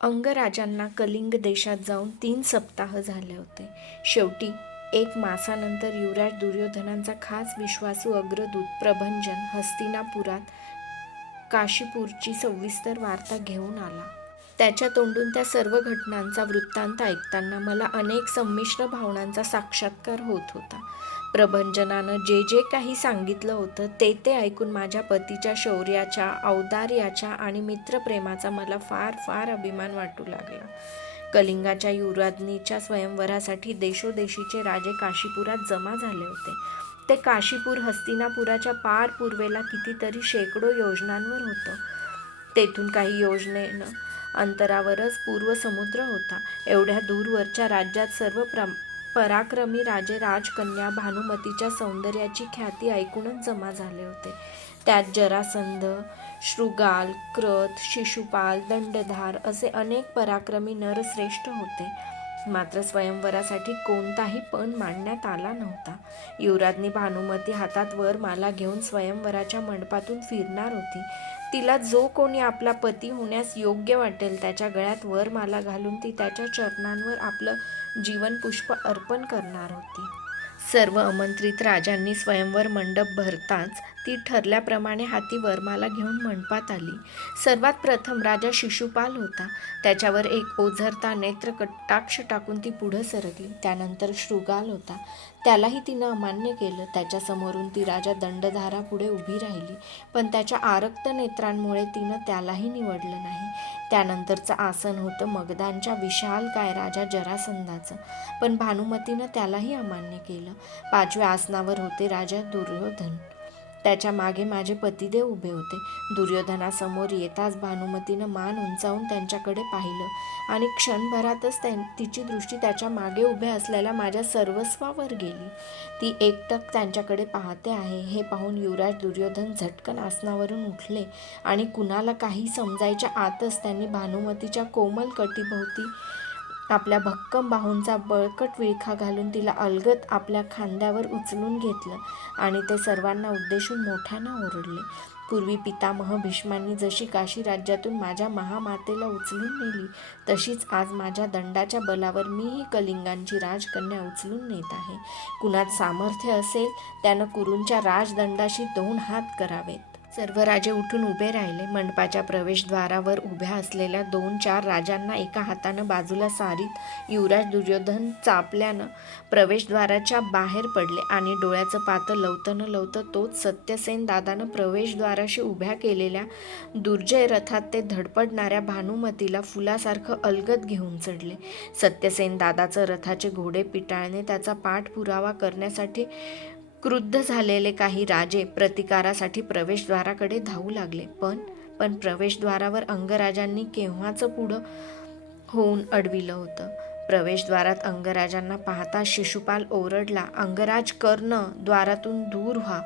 अंगराजांना कलिंग देशात जाऊन तीन सप्ताह झाले होते. शेवटी एक मासानंतर युवराज दुर्योधनांचा खास विश्वासू अग्रदूत प्रभंजन हस्तिनापुरात काशीपूरची सविस्तर वार्ता घेऊन आला. त्याच्या तोंडून त्या सर्व घटनांचा वृत्तांत ऐकताना मला अनेक संमिश्र भावनांचा साक्षात्कार होत होता. प्रभंजनानं जे जे काही सांगितलं होतं ते ते ऐकून माझ्या पतीच्या शौर्याच्या औदार्याच्या आणि मित्रप्रेमाचा मला फार फार अभिमान वाटू लागला. कलिंगाच्या युवराज्ञीच्या स्वयंवरासाठी देशोदेशीचे राजे काशीपुरात जमा झाले होते. ते काशीपूर हस्तिनापुराच्या पार पूर्वेला कितीतरी शेकडो योजनांवर होतं. तेथून काही योजनेनं अंतरावरच पूर्व समुद्र होता. एवढ्या दूरवरच्या राज्यात सर्व प्र पराक्रमी राजे राजकन्या भानुमतीच्या सौंदर्याची ख्याती ऐकूनच जमा झाले होते. त्यात जरासंध शृगाल क्रत शिशुपाल दंडधार असे अनेक पराक्रमी नरश्रेष्ठ होते. मात्र स्वयंवरासाठी कोणताही पण मांडण्यात आला नव्हता. युवराजनी भानुमती हातात वर माला घेऊन स्वयंवराच्या मंडपातून फिरणार होती. तिला जो कोणी आपला पती होण्यास योग्य वाटेल त्याच्या गळ्यात वर माला घालून ती त्याच्या चरणांवर आपलं जीवनपुष्प अर्पण करणार होती. सर्व आमंत्रित राजांनी स्वयंवर मंडप भरताच ती ठरल्याप्रमाणे हाती वरमाला घेऊन मंडपात आली. सर्वात प्रथम राजा शिशुपाल होता. त्याच्यावर एक ओझरता नेत्र कटाक्ष टाकून ती पुढं सरकली. त्यानंतर शृगाल होता. त्यालाही तिनं अमान्य केलं. त्याच्यासमोरून ती राजा दंडधारा पुढे उभी राहिली. पण त्याच्या आरक्त नेत्रांमुळे तिनं त्यालाही निवडलं नाही. त्यानंतरचं आसन होतं मगधांच्या विशाल काय राजा जरासंधाचं. पण भानुमतीनं त्यालाही अमान्य केलं. पाचव्या आसनावर होते राजा दुर्योधन. त्याच्यामागे माझे पतिदेव उभे होते. दुर्योधनासमोर येताच भानुमतीनं मान उंचावून त्यांच्याकडे पाहिलं आणि क्षणभरातच त्यां तिची दृष्टी त्याच्यामागे उभ्या असलेल्या माझ्या सर्वस्वावर गेली. ती एकटक त्यांच्याकडे पाहते आहे. हे पाहून युवराज दुर्योधन झटकन आसनावरून उठले आणि कुणाला काही समजायच्या आतच त्यांनी भानुमतीच्या कोमल कटीभोवती आपल्या भक्कम बाहूंचा बळकट विळखा घालून तिला अलगत आपल्या खांद्यावर उचलून घेतलं आणि ते सर्वांना उद्देशून मोठ्यानं ओरडले. पूर्वी पितामह भीष्मांनी जशी काशी राज्यातून माझ्या महामातेला उचलून नेली तशीच आज माझ्या दंडाच्या बलावर मीही कलिंगांची राजकन्या उचलून नेत आहे. कुणात सामर्थ्य असेल त्यानं कुरूंच्या राजदंडाशी दोन हात करावेत. सर्व राजे उठून उभे राहिले. मंडपाच्या प्रवेशद्वारावर उभ्या असलेल्या दोन चार राजांना एका हातानं बाजूला सारीत युवराज दुर्योधन चापल्यानं प्रवेशद्वाराच्या बाहेर पडले आणि डोळ्याचं पातं लवतं न लवतं तोच सत्यसेन दादानं प्रवेशद्वाराशी उभ्या केलेल्या दुर्जय रथात ते धडपडणाऱ्या भानुमतीला फुलासारखं अलगद घेऊन चढले. सत्यसेन दादाचं रथाचे घोडे पिटाळणे त्याचा पाठपुरावा करण्यासाठी क्रुद्ध झालेले काही राजे प्रतिकारासाठी प्रवेशद्वाराकडे धावू लागले. पण पण प्रवेशद्वारावर अंगराजांनी केव्हाचं पुढं होऊन अडविलं होतं? प्रवेशद्वारात अंगराजांना पाहता शिशुपाल ओरडला अंगराज कर्ण द्वारातून दूर व्हा.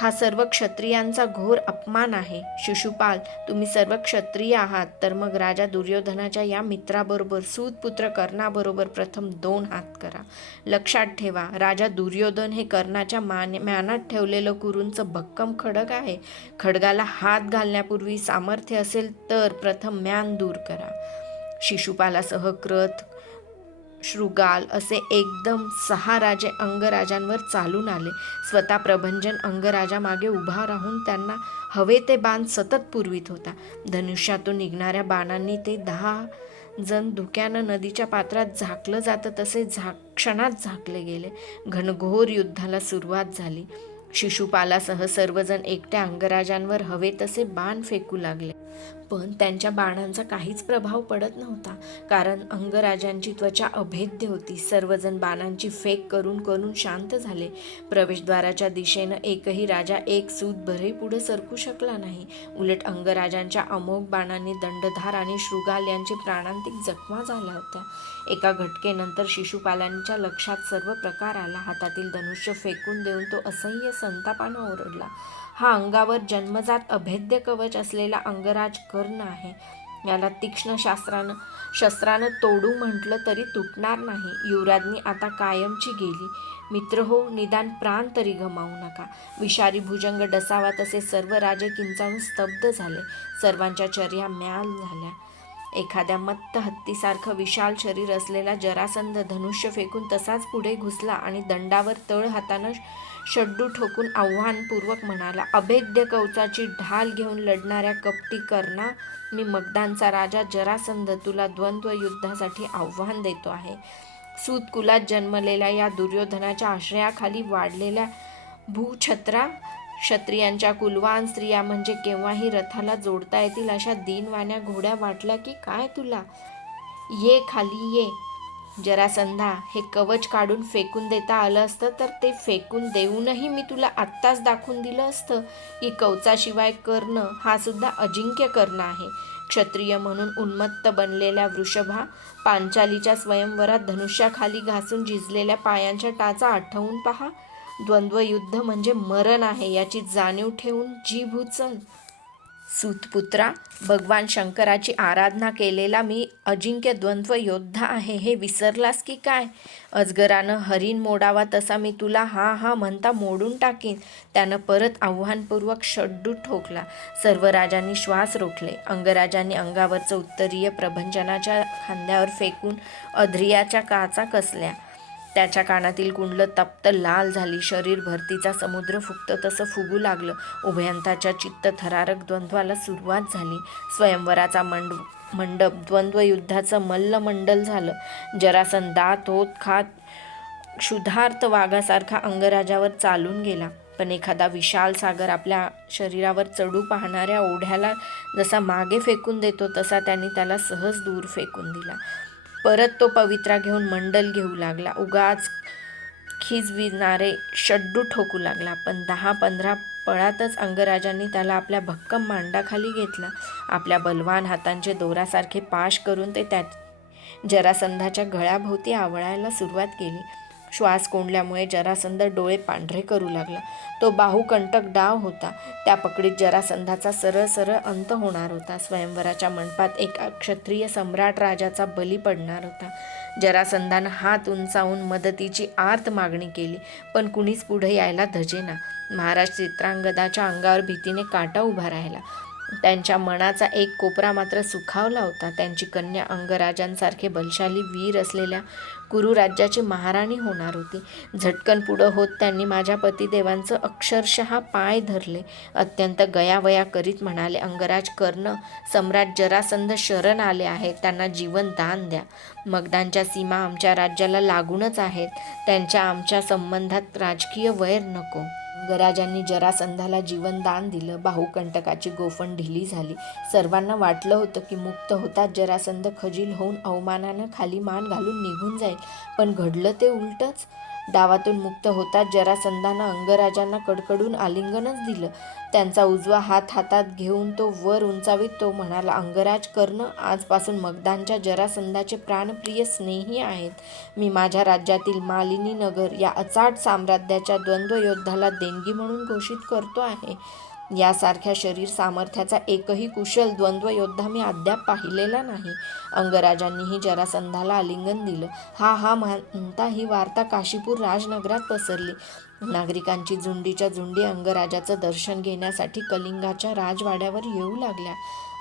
हा सर्व क्षत्रियांचा घोर अपमान आहे. शिशुपाल तुम्ही सर्व क्षत्रिय आहात. तर मग राजा दुर्योधनाच्या या मित्राबरोबर सूतपुत्र कर्णाबरोबर प्रथम दोन हात करा. लक्षात ठेवा राजा दुर्योधन हे कर्णाच्या मान म्यानात ठेवलेलं कुरूंचं भक्कम खडग आहे. खडगाला हात घालण्यापूर्वी सामर्थ्य असेल तर प्रथम म्यान दूर करा. शिशुपालासह कृत शृगाल असे एकदम सहा राजे अंगराजांवर चालून आले. स्वतः प्रभंजन अंगराजा मागे उभा राहून त्यांना हवे ते बाण सतत पुरवित होता. धनुष्यातून निघणाऱ्या बाणांनी ते दहा जण धुक्यानं नदीच्या पात्रात झाकलं जातं तसे झाक क्षणात झाकले गेले. घनघोर युद्धाला सुरुवात झाली. शिशुपालासह सर्वजण एकट्या अंगराजांवर हवे तसे बाण फेकू लागले. पण त्यांच्या बाणांचा काहीच प्रभाव पडत नव्हता. कारण अंगराजांची त्वचा अभेद्य होती. सर्वजण बाणांची फेक करून करून शांत झाले. प्रवेशद्वाराच्या दिशेनं एकही राजा एक सूत भरे पुढे सरकू शकला नाही. उलट अंगराजांच्या अमोघ बाणांनी दंडधार आणि शृगाल यांची प्राणांतिक जखमा झाल्या होत्या. एका घटकेनंतर शिशुपालांच्या लक्षात सर्व प्रकार आला. हातातील धनुष्य फेकून देऊन तो असह्य संतापानं ओरडला. हा अंगावर जन्मजात अभेद्य कवच असलेला अंगराज कर्ण आहे याला तीक्ष्ण शास्त्रानं शस्त्रानं तोडू म्हटलं तरी तुटणार नाही. युवराजनी आता कायमची गेली. मित्र हो निदान प्राण तरी गमावू नका. विषारी भुजंग डसावा तसे सर्व राजे किंचाळून स्तब्ध झाले. सर्वांच्या चर्या म्याल झाल्या. एखाद्या मत्त हत्तीसारखं विशाल शरीर असलेला जरासंध धनुष्य फेकून तसाच पुढे घुसला आणि दंडावर तळ हातानं शड्डू ठोकून आव्हानपूर्वक म्हणाला अभेद्य कवचाची ढाल घेऊन लढणाऱ्या कपटी करणा मी मगधांचा राजा जरासंध तुला द्वंद्व युद्धासाठी आव्हान देतो आहे. सूतकुलात जन्मलेल्या या दुर्योधनाच्या आश्रयाखाली वाढलेल्या भूछत्रा क्षत्रियांच्या कुलवान स्त्रिया म्हणजे केव्हाही रथाला जोडता येतील अशा दीनवाण्या घोड्या वाटल्या की काय तुला? ये खाली ये. जरासंधा हे कवच काढून फेकून देता आलं असतं तर ते फेकून देऊनही मी तुला आत्ताच दाखवून दिलं असतं. की कवचाशिवाय कर्ण हा सुद्धा अजिंक्य कर्ण आहे. क्षत्रिय म्हणून उन्मत्त बनलेल्या वृषभा पांचालीच्या स्वयंवरात धनुष्याखाली घासून झिजलेल्या पायांच्या टाचा आठवून पहा. द्वंद्वयुद्ध म्हणजे मरण आहे याची जाणीव ठेवून जीभ उचल सूतपुत्रा भगवान शंकराची आराधना केलेला मी अजिंक्य द्वंद्व योद्धा आहे हे विसरलास की काय? अजगरानं हरिण मोडावा तसा मी तुला हा हा म्हणता मोडून टाकीन. त्यानं परत आव्हानपूर्वक शड्डू ठोकला. सर्व राजांनी श्वास रोखले. अंगराजांनी अंगावरचं उत्तरीय प्रभंजनाच्या खांद्यावर फेकून अध्रियाच्या काचा कसल्या? त्याच्या कानातील कुंडलं तप्त लाल झाली. शरीर भरतीचा समुद्र फुकतं तसं फुगू लागलं. उभयंताच्या चित्त थरारक द्वंद्वाला सुरुवात झाली. स्वयंवराचा मंड मंडप द्वंद्वयुद्धाचं मल्लमंडल झालं. जरासन दात होत खात क्षुधार्थ वाघासारखा अंगराजावर चालून गेला. पण एखादा विशाल सागर आपल्या शरीरावर चढू पाहणाऱ्या ओढ्याला जसा मागे फेकून देतो तसा त्यांनी त्याला सहज दूर फेकून दिला. परत तो पवित्रा घेऊन मंडल घेऊ लागला. उगाच खिजविणारे शड्डू ठोकू लागला. पण दहा पंधरा पळातच अंगराजांनी त्याला आपल्या भक्कम मांडाखाली घेतला. आपल्या बलवान हातांचे दोरासारखे पाश करून ते त्या जरासंधाच्या गळ्याभोवती आवळायला सुरुवात केली. श्वास कोंडल्यामुळे जरासंध डोळे पांढरे करू लागला. तो बाहुकंटक डाव होता. त्या पकडीत जरासंधाचा सरळ सरळ अंत होणार होता. स्वयंवराच्या मंडपात एक क्षत्रिय सम्राट राजाचा बली पडणार होता. जरासंधानं हात उंचावून मदतीची आर्त मागणी केली पण कुणीच पुढे यायला धजेना. महाराज चित्रांगदाच्या अंगावर भीतीने काटा उभा राहिला. त्यांच्या मनाचा एक कोपरा मात्र सुखावला होता. त्यांची कन्या अंगराजांसारखे बलशाली वीर असलेल्या कुरु राज्याची महाराणी होणार होती. झटकन पुढं होत त्यांनी माझ्या पतिदेवांचं अक्षरशः पाय धरले. अत्यंत गयावया करीत म्हणाले अंगराज कर्ण सम्राट जरासंध शरण आले आहेत. त्यांना जीवन दान द्या. मगदांच्या सीमा आमच्या राज्याला लागूनच आहेत. त्यांच्या आमच्या संबंधात राजकीय वैर नको. गराजांनी जरासंधाला जीवनदान दिलं. बाहुकंटकाची गोफण ढिली झाली. सर्वांना वाटलं होतं की मुक्त होताच जरासंध खजील होऊन अवमानानं खाली मान घालून निघून जाईल. पण घडलं ते उलटच. डावातून मुक्त होताच जरासंधानं अंगराजांना कडकडून आलिंगनच दिलं. त्यांचा उजवा हात हातात घेऊन तो वर उंचावीत तो म्हणाला अंगराज कर्ण आजपासून मगधांच्या जरासंधाचे प्राणप्रिय स्नेही आहेत. मी माझ्या राज्यातील मालिनी नगर या अचाट साम्राज्याच्या द्वंद्वयोद्धाला देणगी म्हणून घोषित करतो आहे. यासारख्या शरीर सामर्थ्याचा एकही कुशल द्वंद्वयोद्धा मी अद्याप पाहिलेला नाही. अंगराजांनीही जरासंधाला आलिंगन दिलं. हा हा म्हणता ही वार्ता काशीपूर राजनगरात पसरली. नागरिकांची झुंडीच्या झुंडी अंगराजाचं दर्शन घेण्यासाठी कलिंगाच्या राजवाड्यावर येऊ लागल्या.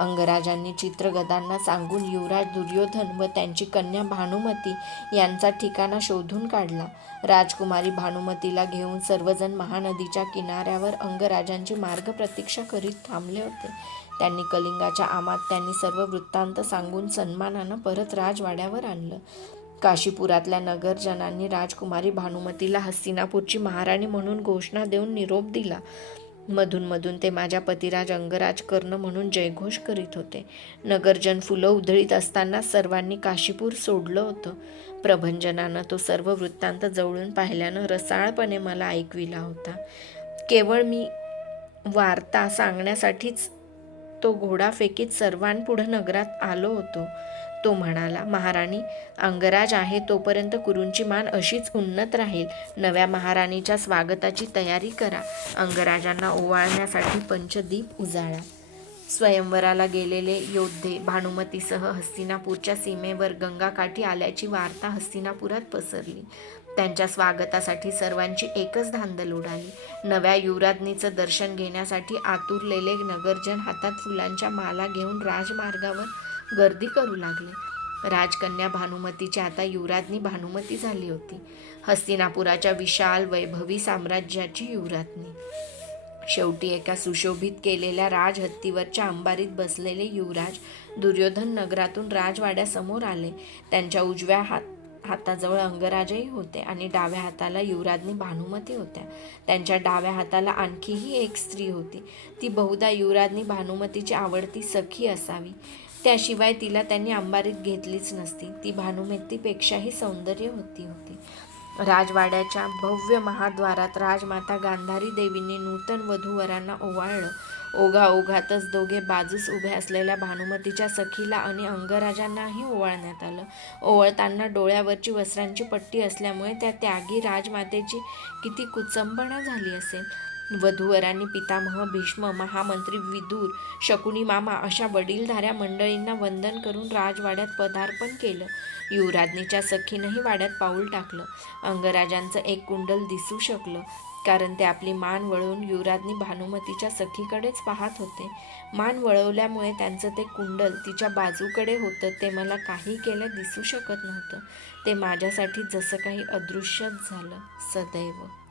अंगराजांनी चित्रगदांना सांगून युवराज दुर्योधन व त्यांची कन्या भानुमती यांचा ठिकाणा शोधून काढला. राजकुमारी भानुमतीला घेऊन सर्वजण महानदीच्या किनाऱ्यावर अंगराजांची मार्ग प्रतीक्षा करीत थांबले होते. त्यांनी कलिंगाच्या आमात त्यांनी सर्व वृत्तांत सांगून सन्मानानं परत राजवाड्यावर आणलं. काशीपुरातल्या नगरजनांनी राजकुमारी भानुमतीला हस्तिनापूरची महाराणी म्हणून घोषणा देऊन निरोप दिला. मधून मधून ते माझ्या पतिराज अंगराज कर्ण म्हणून जयघोष करीत होते. नगरजन फुलं उधळीत असताना सर्वांनी काशीपूर सोडलं होतं. प्रभंजनानं तो सर्व वृत्तांत जवळून पाहिल्यानं रसाळपणे मला ऐकविला होता. केवळ मी वार्ता सांगण्यासाठीच तो घोडाफेकीत सर्वांपुढं नगरात आलो होतो. तो म्हणाला महाराणी अंगराज आहे तोपर्यंत कुरूंची मान अशीच उन्नत राहील. नव्या महाराणीच्या स्वागताची तयारी करा. अंगराजांना ओवाळण्यासाठी पंचदीप उजाळा. स्वयंवराला गेलेले योद्धे भानुमतीसह हस्तिनापूरच्या सीमेवर गंगाकाठी आल्याची वार्ता हस्तिनापुरात पसरली. त्यांच्या स्वागतासाठी सर्वांची एकच धांदल उडाली. नव्या युवराज्ञीचं दर्शन घेण्यासाठी आतुरलेले नगरजन हातात फुलांच्या माला घेऊन राजमार्गावर गर्दी करू लागले. राजकन्या भानुमतीची आता युवराज्ञी भानुमती झाली होती. हस्तिनापुराच्या विशाल वैभवी साम्राज्याची युवराज्ञी शेवटी एका सुशोभित केलेल्या राजहत्तीवरच्या अंबारीत बसलेले युवराज दुर्योधन नगरातून राजवाड्यासमोर आले. त्यांच्या उजव्या हात हाताजवळ अंगराजही होते आणि डाव्या हाताला युवराज्ञी भानुमती होत्या. त्यांच्या डाव्या हाताला आणखीही एक स्त्री होती. ती बहुधा युवराज्ञी भानुमतीची आवडती सखी असावी. त्याशिवाय तिला त्यांनी अंबारीत घेतलीच नसती. ती भानुमेतीपेक्षाही सौंदर्य होती होती. राजवाड्याच्या भव्य महाद्वारात राजमाता गांधारी देवीने नूतन वधूवरांना ओवाळलं. ओघा ओघातच दोघे बाजूस उभे असलेल्या भानुमतीच्या सखीला आणि अंगराजांनाही ओवाळण्यात आलं. ओवळताना डोळ्यावरची वस्त्रांची पट्टी असल्यामुळे त्या त्यागी राजमातेची किती कुचंबणा झाली असेल. वधूवरांनी पितामह भीष्म महामंत्री विदूर शकुनी मामा अशा वडीलधाऱ्या मंडळींना वंदन करून राजवाड्यात पदार्पण केलं. युवराज्ञीच्या सखीनंही वाड्यात पाऊल टाकलं. अंगराजांचं एक कुंडल दिसू शकलं कारण ते आपली मान वळवून युवराज्ञी भानुमतीच्या सखीकडेच पाहत होते. मान वळवल्यामुळे त्यांचं ते कुंडल तिच्या बाजूकडे होतं ते मला काही केलं दिसू शकत नव्हतं. ते माझ्यासाठी जसं काही अदृश्यच झालं सदैव.